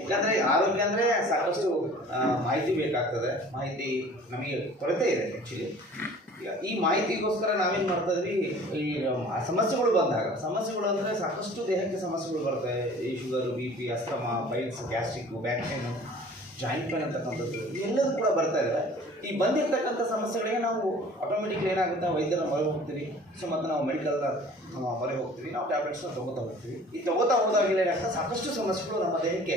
ಯಾಕಂದರೆ ಆರೋಗ್ಯ ಅಂದರೆ ಸಾಕಷ್ಟು ಮಾಹಿತಿ ಬೇಕಾಗ್ತದೆ. ಮಾಹಿತಿ ನಮಗೆ ಕೊರತೆ ಇದೆ ಆ್ಯಕ್ಚುಲಿ. ಈ ಮಾಹಿತಿಗೋಸ್ಕರ ನಾವೇನು ಮಾಡ್ತಾ ಇದ್ವಿ, ಈ ಸಮಸ್ಯೆಗಳು ಬಂದಾಗ, ಸಮಸ್ಯೆಗಳು ಅಂದರೆ ಸಾಕಷ್ಟು ದೇಹಕ್ಕೆ ಸಮಸ್ಯೆಗಳು ಬರ್ತವೆ. ಈ sugar, BP, asthma, piles, gastric, back pain, joint pain ಅಂತಕ್ಕಂಥದ್ದು ಎಲ್ಲದೂ ಕೂಡ ಬರ್ತಾ ಇದೆ. ಈ ಬಂದಿರತಕ್ಕಂಥ ಸಮಸ್ಯೆಗಳಿಗೆ ನಾವು ಆಟೋಮೆಟಿಕ್ಲಿ ಏನಾಗುತ್ತೆ, ವೈದ್ಯರ ಮೊರೆ ಹೋಗ್ತೀವಿ. ಸೊ ಮತ್ತು ನಾವು ಮೆಡಿಕಲ್ನ ಮೊರೆ ಹೋಗ್ತೀವಿ, ನಾವು ಟ್ಯಾಬ್ಲೆಟ್ಸ್ನ ತೊಗೋತಾ ಹೋಗ್ತೀವಿ. ಈ ತೊಗೋತಾ ಹೋದಾಗಲೇ ಏನಾಗ್ತದೆ, ಸಾಕಷ್ಟು ಸಮಸ್ಯೆಗಳು ನಮ್ಮ ದೇಹಕ್ಕೆ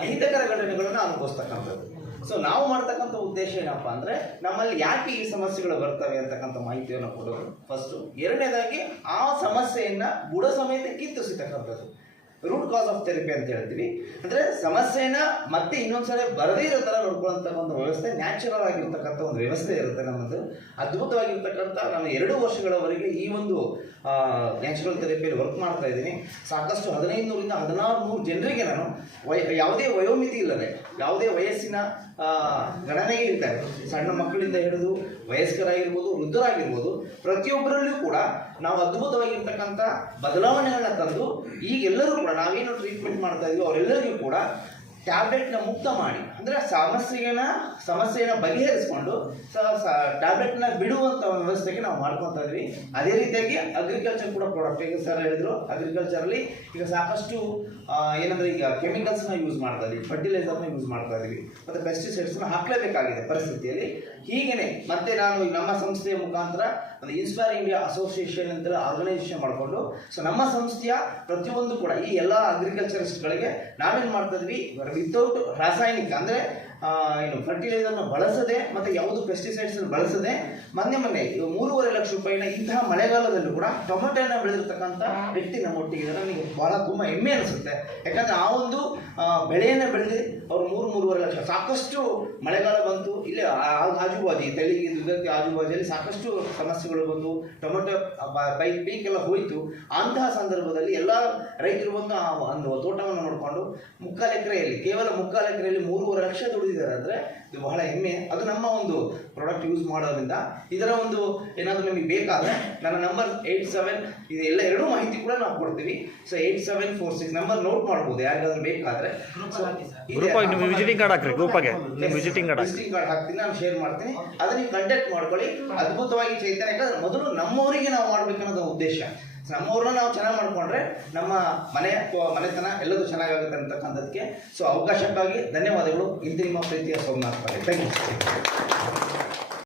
ಅಹಿತಕರ ಘಟನೆಗಳನ್ನು ಅನುಭವಿಸ್ತಕ್ಕಂಥದ್ದು. ಸೊ ನಾವು ಮಾಡ್ತಕ್ಕಂಥ ಉದ್ದೇಶ ಏನಪ್ಪ ಅಂದರೆ, ನಮ್ಮಲ್ಲಿ ಯಾಕೆ ಈ ಸಮಸ್ಯೆಗಳು ಬರ್ತವೆ ಅಂತಕ್ಕಂಥ ಮಾಹಿತಿಯನ್ನು ಕೊಡೋದು ಫಸ್ಟು. ಎರಡನೇದಾಗಿ ಆ ಸಮಸ್ಯೆಯನ್ನು ಬುಡ ಸಮೇತ ಕಿತ್ತುಸಿತಕ್ಕಂಥದ್ದು, ರೂಟ್ ಕಾಸ್ ಆಫ್ ಥೆರಪಿ ಅಂತ ಹೇಳ್ತೀವಿ. ಅಂದರೆ ಸಮಸ್ಯೆನ ಮತ್ತೆ ಇನ್ನೊಂದ್ಸಲ ಬರದೇ ಇರೋ ಥರ ನೋಡ್ಕೊಳ್ಳೋಂಥ ಒಂದು ವ್ಯವಸ್ಥೆ, ನ್ಯಾಚುರಲ್ ಆಗಿರ್ತಕ್ಕಂಥ ಒಂದು ವ್ಯವಸ್ಥೆ ಇರುತ್ತೆ ನಮ್ಮದು. ಅದ್ಭುತವಾಗಿರ್ತಕ್ಕಂಥ ನಾನು 2 ವರ್ಷಗಳವರೆಗೆ ಈ ಒಂದು ನ್ಯಾಚುರಲ್ ಥೆರಪಿಯಲ್ಲಿ ವರ್ಕ್ ಮಾಡ್ತಾ ಇದ್ದೀನಿ. ಸಾಕಷ್ಟು 1500ರಿಂದ 1600 ಜನರಿಗೆ ನಾನು ಯಾವುದೇ ವಯೋಮಿತಿ ಇಲ್ಲದೆ, ಯಾವುದೇ ವಯಸ್ಸಿನ ಗಣನೆಗೆ ಇರ್ತಾರೆ, ಸಣ್ಣ ಮಕ್ಕಳಿಂದ ಹಿಡಿದು ವಯಸ್ಕರಾಗಿರ್ಬೋದು, ವೃದ್ಧರಾಗಿರ್ಬೋದು, ಪ್ರತಿಯೊಬ್ಬರಲ್ಲೂ ಕೂಡ ನಾವು ಅದ್ಭುತವಾಗಿರ್ತಕ್ಕಂಥ ಬದಲಾವಣೆಗಳನ್ನ ತಂದು ಈಗೆಲ್ಲರೂ ಕೂಡ ನಾವೇನು ಟ್ರೀಟ್ಮೆಂಟ್ ಮಾಡ್ತಾ ಇದೀವಿ ಅವರೆಲ್ಲರಿಗೂ ಕೂಡ ಟ್ಯಾಬ್ಲೆಟ್ನ ಮುಕ್ತ ಮಾಡಿ, ಅಂದರೆ ಸಮಸ್ಯೆಯನ್ನು ಬಗೆಹರಿಸ್ಕೊಂಡು ಟ್ಯಾಬ್ಲೆಟ್ನ ಬಿಡುವಂಥ ವ್ಯವಸ್ಥೆಗೆ ನಾವು ಮಾಡ್ಕೊತಾ ಇದ್ವಿ. ಅದೇ ರೀತಿಯಾಗಿ ಅಗ್ರಿಕಲ್ಚರ್ ಕೂಡ ಪ್ರಾಡಕ್ಟ್, ಈಗ ಸರ್ ಹೇಳಿದ್ರು, ಅಗ್ರಿಕಲ್ಚರಲ್ಲಿ ಈಗ ಸಾಕಷ್ಟು ಏನಂದರೆ ಈಗ ಕೆಮಿಕಲ್ಸ್ನ ಯೂಸ್ ಮಾಡ್ತಾ ಇದ್ವಿ, ಫರ್ಟಿಲೈಸರ್ನ ಯೂಸ್ ಮಾಡ್ತಾ ಇದ್ವಿ, ಮತ್ತು ಪೆಸ್ಟಿಸೈಡ್ಸ್ನ ಹಾಕಲೇಬೇಕಾಗಿದೆ ಪರಿಸ್ಥಿತಿಯಲ್ಲಿ. ಹೀಗೇ ಮತ್ತೆ ನಾನು ನಮ್ಮ ಸಂಸ್ಥೆಯ ಮುಖಾಂತರ ಒಂದು ಇನ್ಸ್ಪೈರ್ ಇಂಡಿಯಾ ಅಸೋಸಿಯೇಷನ್ ಅಂತ ಆರ್ಗನೈಸೇಷನ್ ಮಾಡಿಕೊಂಡು, ಸೊ ನಮ್ಮ ಸಂಸ್ಥೆಯ ಪ್ರತಿಯೊಂದು ಕೂಡ ಈ ಎಲ್ಲ ಅಗ್ರಿಕಲ್ಚರಿಸ್ಟ್ಗಳಿಗೆ ನಾವೇನು ಮಾಡ್ತಾ ಇದ್ವಿ, ವಿತೌಟ್ ರಾಸಾಯನಿಕ ಅಂದರೆ ಏನು ಫರ್ಟಿಲೈಸರ್ನ ಬಳಸದೆ ಮತ್ತು ಯಾವುದು ಪೆಸ್ಟಿಸೈಡ್ಸನ್ನು ಬಳಸದೆ ಮೊನ್ನೆ 3.5 ಲಕ್ಷ ರೂಪಾಯಿನ ಇಂತಹ ಮಳೆಗಾಲದಲ್ಲೂ ಕೂಡ ಟೊಮೆಟೊನ ಬೆಳೆದಿರ್ತಕ್ಕಂಥ ವ್ಯಕ್ತಿ ನಮ್ಮೊಟ್ಟಿಗೆ ನನಗೆ ಭಾಳ ತುಂಬ ಹೆಮ್ಮೆ ಅನಿಸುತ್ತೆ. ಯಾಕಂದರೆ ಆ ಒಂದು ಬೆಳೆಯನ್ನು ಬೆಳೆದು ಅವರು 3.5 ಲಕ್ಷ, ಸಾಕಷ್ಟು ಮಳೆಗಾಲ ಬಂತು, ಇಲ್ಲಿ ಆಜುಬಾಜು ತಳಿಗೆ ದುರ್ಗಕ್ಕೆ ಆಜುಬಾಜಲ್ಲಿ ಸಾಕಷ್ಟು ಸಮಸ್ಯೆಗಳು ಬಂದು ಟೊಮೆಟೊ ಪೀಕೆಲ್ಲ ಹೋಯಿತು. ಅಂತಹ ಸಂದರ್ಭದಲ್ಲಿ ಎಲ್ಲ ರೈತರು ಬಂದು ಆ ಒಂದು ತೋಟವನ್ನು ನೋಡಿಕೊಂಡು ಕೇವಲ 3.25 ಎಕರೆಯಲ್ಲಿ 3.5 ಲಕ್ಷ ದುಡಿದಿದ್ದಾರೆ ಅಂದರೆ ಇದು ಬಹಳ ಹೆಮ್ಮೆ. ಅದು ನಮ್ಮ ಒಂದು ಪ್ರಾಡಕ್ಟ್ ಯೂಸ್ ಮಾಡೋದ್ರಿಂದ. ಇದರ ಒಂದು ಏನಾದರೂ ನಿಮಗೆ ಬೇಕಾದರೆ ನನ್ನ ನಂಬರ್ 87, ಇದೆಲ್ಲ ಎರಡೂ ಮಾಹಿತಿ ಕೂಡ ನಾವು ಕೊಡ್ತೀವಿ. ಸೊ 8746 ನಂಬರ್ ನೋಟ್ ಮಾಡ್ಬೋದು ಯಾರಿಗಾದ್ರೂ ಬೇಕಾದರೆ. ವಿಸಿಟಿಂಗ್ ಕಾರ್ಡ್ ಹಾಕ್ರಿ, ಗ್ರೂಪಾಗೆ ವಿಸಿಟಿಂಗ್ ಕಾರ್ಡ್ ಹಾಕ್ತೀನಿ, ನಾನು ಶೇರ್ ಮಾಡ್ತೀನಿ, ಅದನ್ನ ನೀವು ಕಾಂಟ್ಯಾಕ್ಟ್ ಮಾಡ್ಕೊಳ್ಳಿ. ಅದ್ಭುತವಾಗಿ ಚೈತನ್ಯ, ಯಾಕಂದ್ರೆ ಮೊದಲು ನಮ್ಮವರಿಗೆ ನಾವು ಮಾಡ್ಬೇಕನ್ನೋದು ಉದ್ದೇಶ. ನಮ್ಮವ್ರನ್ನ ನಾವು ಚೆನ್ನಾಗಿ ಮಾಡಿಕೊಂಡ್ರೆ ನಮ್ಮ ಮನೆತನ ಎಲ್ಲದೂ ಚೆನ್ನಾಗಾಗುತ್ತೆ ಅಂತಕ್ಕಂಥದ್ದಕ್ಕೆ. ಸೊ ಅವಕಾಶಕ್ಕಾಗಿ ಧನ್ಯವಾದಗಳು. ಇಂದು ನಿಮ್ಮ ಪ್ರೀತಿಯ ಸೋಮನಾಥ್. Thank you.